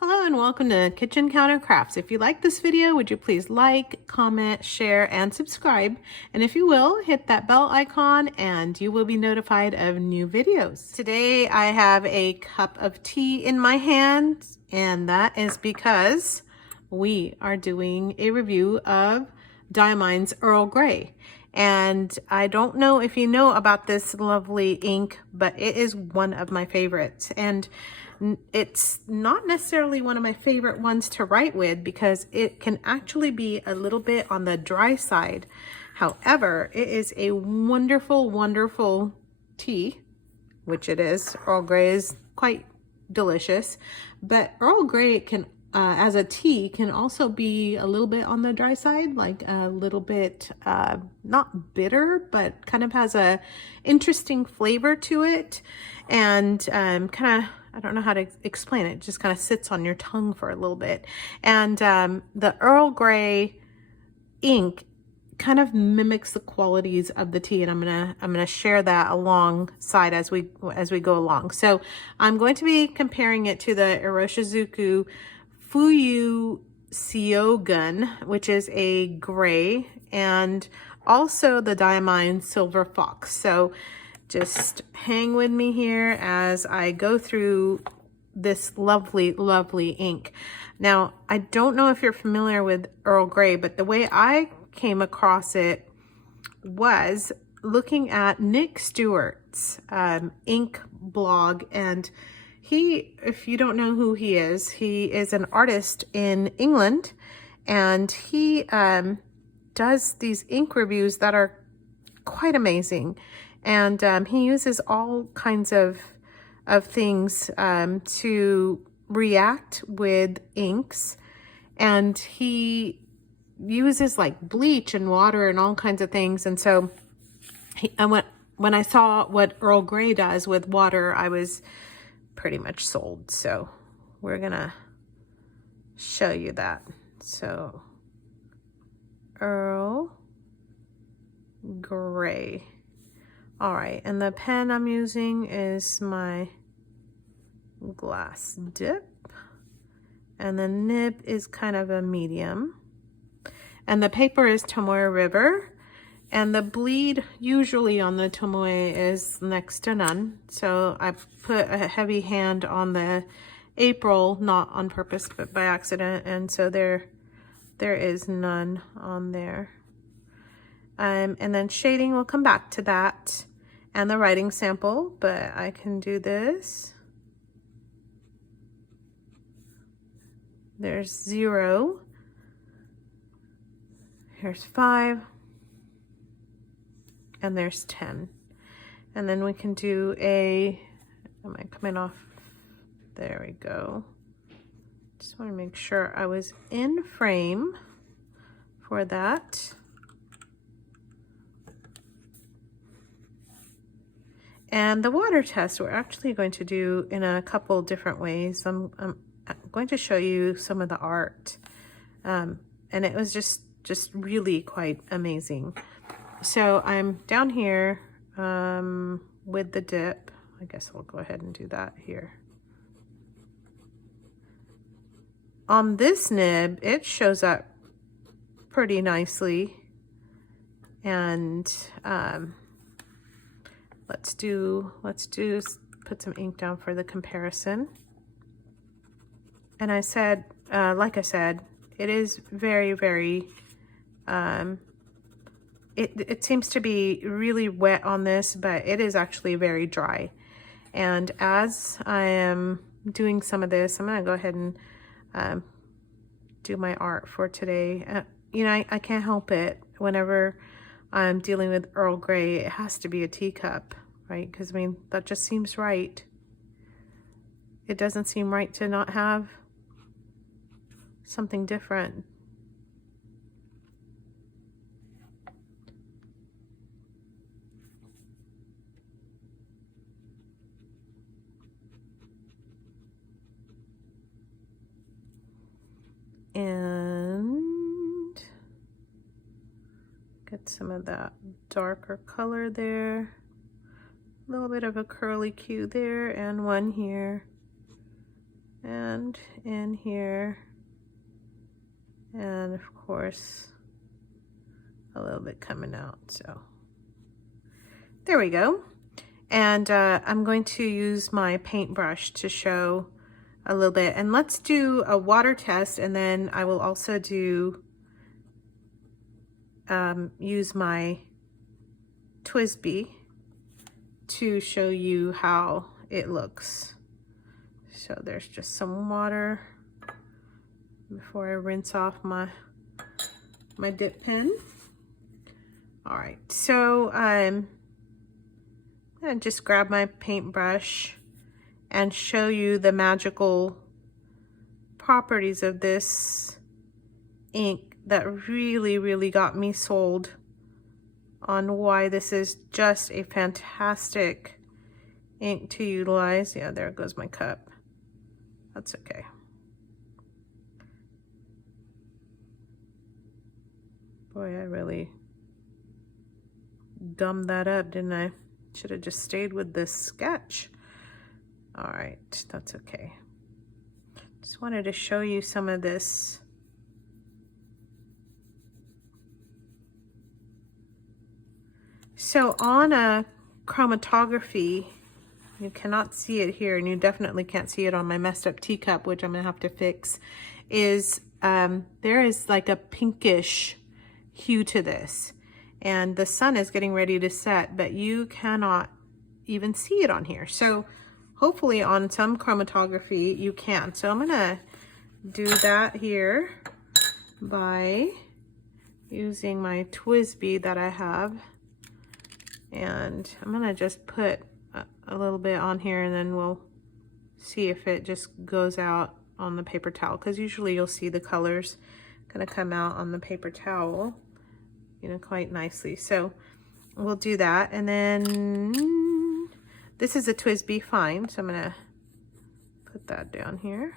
Hello and welcome to Kitchen Counter Crafts. If you like this video, would you please like, comment, share, and subscribe? And if you will, hit that bell icon and you will be notified of new videos. Today I have a cup of tea in my hand, and that is because we are doing a review of Diamine's Earl Grey. And I don't know if you know about this lovely ink, but it is one of my favorites. And it's not necessarily one of my favorite ones to write with because it can actually be a little bit on the dry side. However, it is a wonderful, wonderful tea, which it is. Earl Grey is quite delicious, but Earl Grey can as a tea can also be a little bit on the dry side, like a little bit not bitter, but kind of has a interesting flavor to it, and kind of, I don't know how to explain it, just kind of sits on your tongue for a little bit. And the Earl Grey ink kind of mimics the qualities of the tea, and I'm gonna share that alongside as we go along. So I'm going to be comparing it to the Iroshizuku Fuyu Syogun, which is a gray, and also the Diamine Silver Fox. So just hang with me here as I go through this lovely, lovely ink. Now, I don't know if you're familiar with Earl Grey, but the way I came across it was looking at Nick Stewart's ink blog, and he, if you don't know who he is an artist in England, and he does these ink reviews that are quite amazing. And he uses all kinds of things to react with inks, and he uses like bleach and water and all kinds of things. And so when I saw what Earl Grey does with water, I was pretty much sold. So we're gonna show you that. So Earl Grey. All right, and the pen I'm using is my glass dip, and the nib is kind of a medium, and the paper is Tomoe River, and the bleed usually on the Tomoe is next to none. So I put a heavy hand on the April, not on purpose but by accident, and so there is none on there. And then shading, we'll come back to that, and the writing sample, but I can do this. There's 0. Here's 5. And there's 10. And then we can do am I coming off? There we go. Just want to make sure I was in frame for that. And the water test we're actually going to do in a couple different ways. I'm going to show you some of the art, and it was just really quite amazing. So I'm down here with the dip. I guess I'll go ahead and do that here. On this nib, it shows up pretty nicely, and let's put some ink down for the comparison. And I said, like I said, it is very, very, it seems to be really wet on this, but it is actually very dry. And as I am doing some of this, I'm gonna go ahead and do my art for today. You know, I can't help it. Whenever I'm dealing with Earl Grey, it has to be a teacup, right? Because I mean, that just seems right. It doesn't seem right to not have something different. And get some of that darker color there. A little bit of a curly Q there, and one here. and in here, and of course a little bit coming out. So there we go. And I'm going to use my paintbrush to show a little bit, and let's do a water test, and then I will also do use my TWSBI to show you how it looks. So there's just some water before I rinse off my dip pen. All right, so I'm gonna just grab my paintbrush and show you the magical properties of this ink that really got me sold on why this is just a fantastic ink to utilize. Yeah, there goes my cup. That's okay. Boy, I really gummed that up, didn't I? Should have just stayed with this sketch. All right, that's okay. Just wanted to show you some of this. So on a chromatography, you cannot see it here, and you definitely can't see it on my messed up teacup, which I'm gonna have to fix, is there is like a pinkish hue to this, and the sun is getting ready to set, but you cannot even see it on here. So hopefully on some chromatography you can. So I'm gonna do that here by using my TWSBI that I have, and I'm gonna just put a little bit on here, and then we'll see if it just goes out on the paper towel, because usually you'll see the colors gonna come out on the paper towel, you know, quite nicely. So we'll do that, and then this is a TWSBI fine, so I'm gonna put that down here.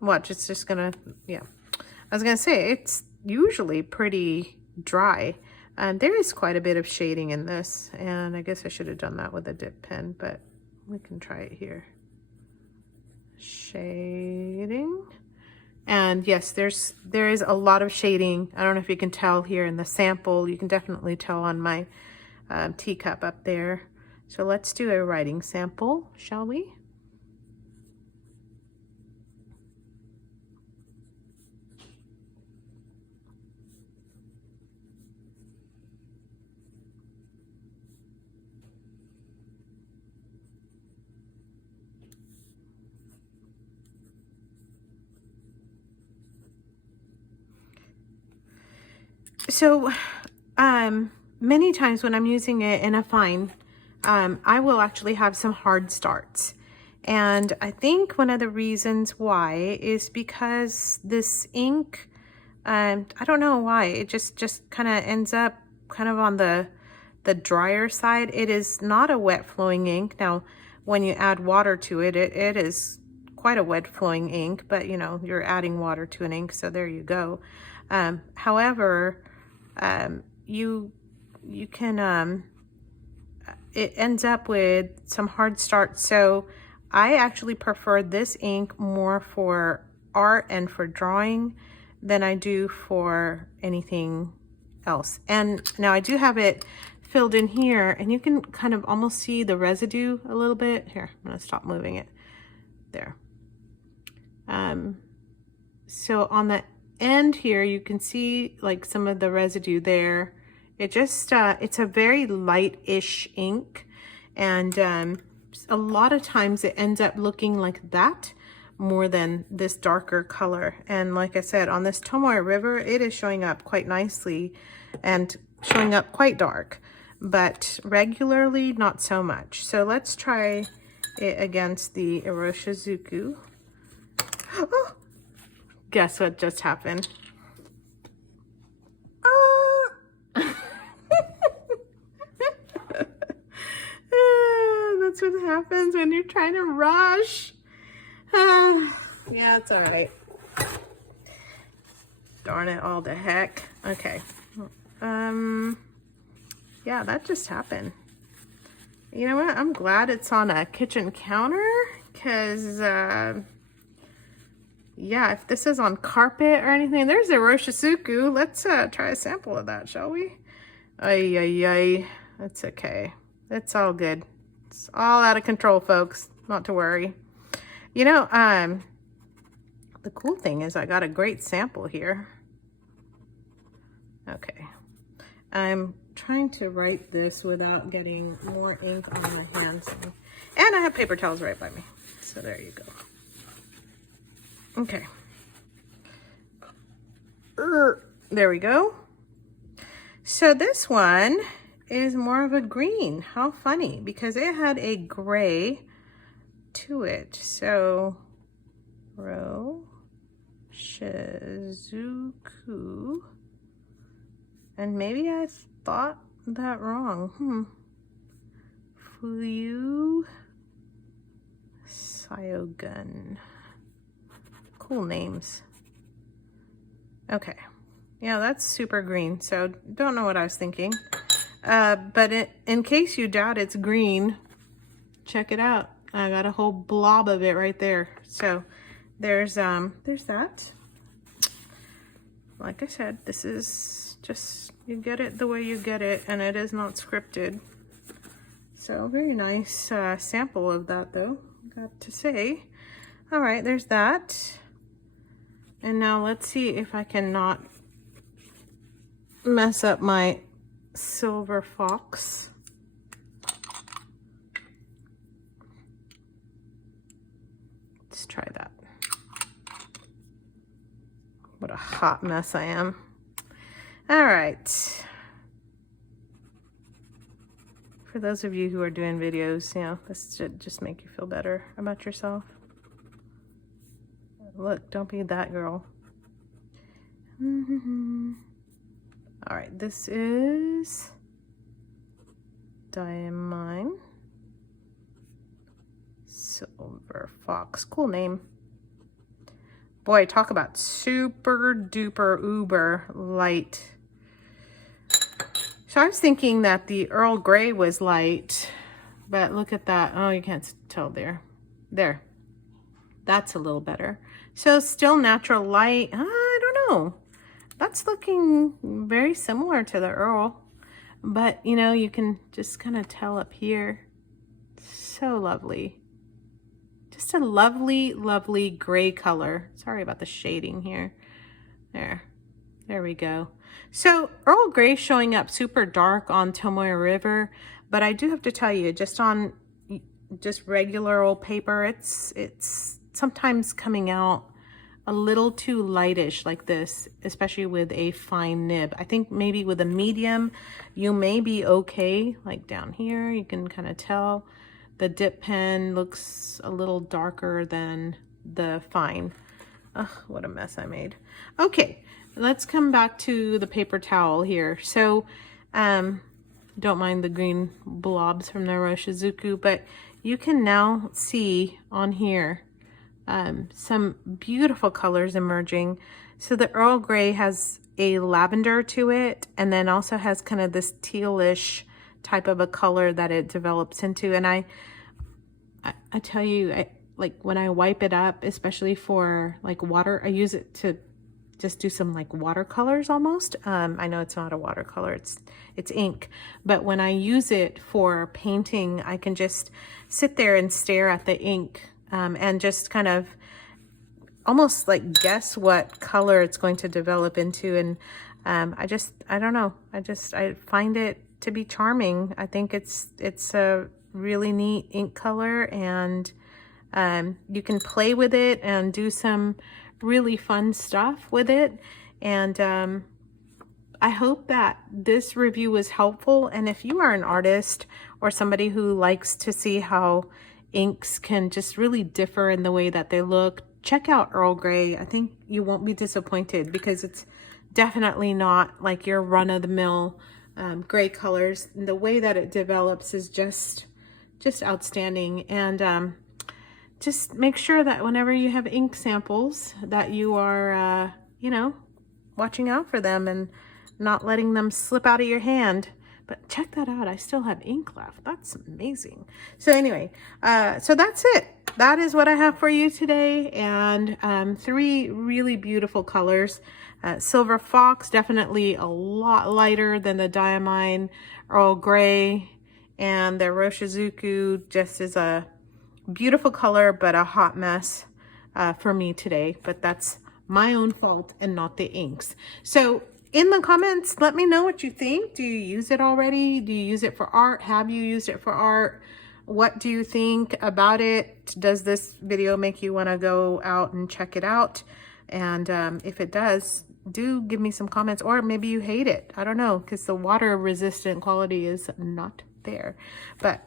Watch, it's just gonna, yeah. I was gonna say, it's usually pretty dry. There is quite a bit of shading in this, and I guess I should have done that with a dip pen, but we can try it here. Shading. And yes, there is a lot of shading. I don't know if you can tell here in the sample. You can definitely tell on my teacup up there. So let's do a writing sample, shall we? So many times when I'm using it in a fine, I will actually have some hard starts. And I think one of the reasons why is because this ink, I don't know why, it just kind of ends up kind of on the drier side. It is not a wet flowing ink. Now, when you add water to it, it is quite a wet flowing ink, but you know, you're adding water to an ink, so there you go. However, you can, it ends up with some hard starts. So I actually prefer this ink more for art and for drawing than I do for anything else. And now I do have it filled in here, and you can kind of almost see the residue a little bit. Here, I'm gonna stop moving it. There. So on the end here, you can see like some of the residue there. It just, it's a very light-ish ink, and a lot of times it ends up looking like that more than this darker color. And like I said, on this Tomoe River, it is showing up quite nicely and showing up quite dark, but regularly not so much. So let's try it against the Iroshizuku. Oh, guess what just happened? That's what happens when you're trying to rush. Yeah, it's all right. Darn it all to heck. Okay. Yeah, that just happened. You know what? I'm glad it's on a kitchen counter because, yeah, if this is on carpet or anything, there's a Iroshizuku. Let's try a sample of that, shall we? Ay, ay, ay. That's okay. It's all good. It's all out of control, folks. Not to worry. You know, the cool thing is I got a great sample here. Okay. I'm trying to write this without getting more ink on my hands. And I have paper towels right by me. So there you go. Okay. There we go. So this one is more of a green. How funny, because it had a gray to it. So Iroshizuku. And maybe I thought that wrong. Fuyu Syogun. Cool names. Okay. Yeah, that's super green. So don't know what I was thinking. But in case you doubt it's green, check it out. I got a whole blob of it right there. So there's that. Like I said, this is just, you get it the way you get it, and it is not scripted. So very nice sample of that though, got to say. All right, there's that. And now let's see if I can not mess up my Silver Fox. Let's try that. What a hot mess I am. All right. For those of you who are doing videos, you know, this should just make you feel better about yourself. Look, don't be that girl. All right, this is Diamine Silver Fox. Cool name. Boy, talk about super duper uber light. So I was thinking that the Earl Grey was light, but look at that. Oh, you can't tell there. There. That's a little better. So still natural light. I don't know. That's looking very similar to the Earl, but you know, you can just kind of tell up here. So lovely. Just a lovely, lovely gray color. Sorry about the shading here. There we go. So Earl Grey showing up super dark on Tomoe River, but I do have to tell you, just on just regular old paper, it's sometimes coming out a little too lightish like this, especially with a fine nib. I think maybe with a medium, you may be okay. Like down here, you can kind of tell the dip pen looks a little darker than the fine. Ugh, what a mess I made. Okay, let's come back to the paper towel here. So, don't mind the green blobs from the Iroshizuku, but you can now see on here some beautiful colors emerging. So the Earl Grey has a lavender to it, and then also has kind of this tealish type of a color that it develops into. And I tell you, like when I wipe it up, especially for like water, I use it to just do some like watercolors almost. I know it's not a watercolor, it's ink, but when I use it for painting, I can just sit there and stare at the ink and just kind of almost like guess what color it's going to develop into. And I don't know, I find it to be charming. I think it's a really neat ink color, and you can play with it and do some really fun stuff with it. And I hope that this review was helpful. And if you are an artist or somebody who likes to see how inks can just really differ in the way that they look, check out Earl Grey. I think you won't be disappointed, because it's definitely not like your run-of-the-mill gray colors. And the way that it develops is just outstanding. And just make sure that whenever you have ink samples that you are, you know, watching out for them and not letting them slip out of your hand. But But check that out. I still have ink left. That's amazing. So anyway, so that's it. That is what I have for you today. And 3 really beautiful colors. Silver Fox, definitely a lot lighter than the Diamine Earl Grey. And the Iroshizuku just is a beautiful color, but a hot mess for me today. But that's my own fault and not the inks. So in the comments, let me know what you think. Do you use it already? Do you use it for art? Have you used it for art? What do you think about it? Does this video make you want to go out and check it out? And if it does, do give me some comments, or maybe you hate it. I don't know, because the water resistant quality is not there. But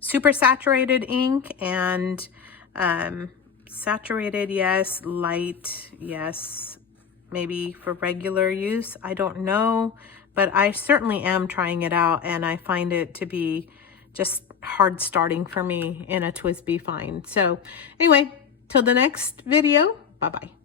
super saturated ink, and saturated, yes. Light, yes. Maybe for regular use, I don't know, but I certainly am trying it out, and I find it to be just hard starting for me in a TWSBI find. So anyway, till the next video, bye-bye.